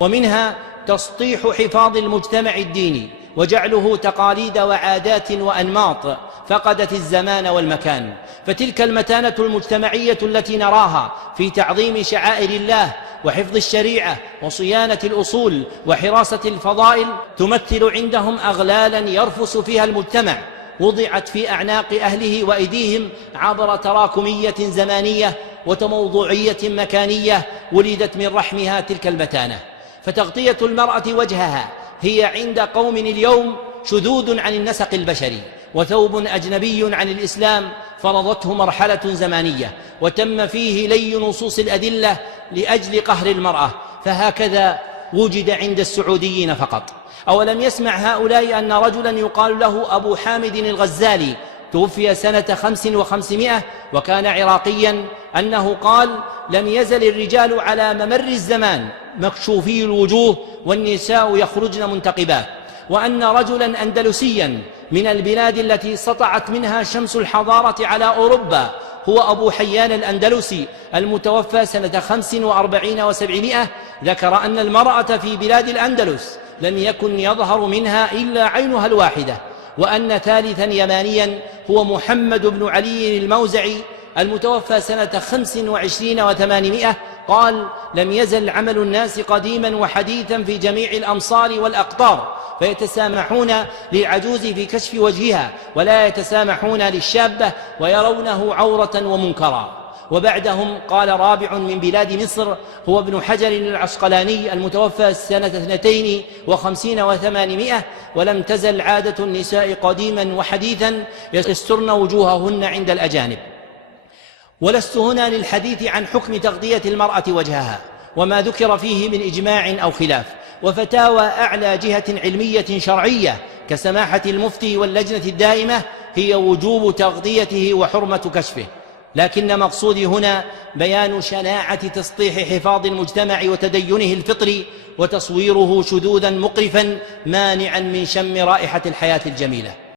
ومنها تسطيح حفاظ المجتمع الديني وجعله تقاليد وعادات وأنماط فقدت الزمان والمكان. فتلك المتانة المجتمعية التي نراها في تعظيم شعائر الله وحفظ الشريعة وصيانة الأصول وحراسة الفضائل تمثل عندهم أغلالا يرفس فيها المجتمع، وضعت في أعناق أهله وأيديهم عبر تراكمية زمانية وتموضوعية مكانية ولدت من رحمها تلك المتانة. فتغطية المرأة وجهها هي عند قوم اليوم شذوذ عن النسق البشري وثوب أجنبي عن الإسلام فرضته مرحلة زمانية وتم فيه لي نصوص الأدلة لأجل قهر المرأة، فهكذا وجد عند السعوديين فقط. أولم يسمع هؤلاء أن رجلا يقال له أبو حامد الغزالي توفي سنة 500 وكان عراقيا أنه قال: لم يزل الرجال على ممر الزمان مكشوفي الوجوه والنساء يخرجن منتقبات، وأن رجلا أندلسيا من البلاد التي سطعت منها شمس الحضارة على أوروبا هو أبو حيان الأندلسي المتوفى سنة 45 و700 ذكر أن المرأة في بلاد الأندلس لم يكن يظهر منها إلا عينها الواحدة، وأن ثالثا يمانيا هو محمد بن علي الموزعي المتوفى سنة 25 و800 قال: لم يزل عمل الناس قديما وحديثا في جميع الأمصار والأقطار، فيتسامحون للعجوز في كشف وجهها ولا يتسامحون للشابة ويرونه عورة ومنكرا. وبعدهم قال رابع من بلاد مصر هو ابن حجر العسقلاني المتوفى سنة 52 و800 ولم تزل عادة النساء قديما وحديثا يسترن وجوههن عند الأجانب. ولست هنا للحديث عن حكم تغطية المرأة وجهها وما ذكر فيه من إجماع أو خلاف، وفتاوى أعلى جهة علمية شرعية كسماحة المفتي واللجنة الدائمة هي وجوب تغطيته وحرمة كشفه، لكن مقصودي هنا بيان شناعة تسطيح حفاظ المجتمع وتدينه الفطري وتصويره شذوذا مقرفا مانعا من شم رائحة الحياة الجميلة.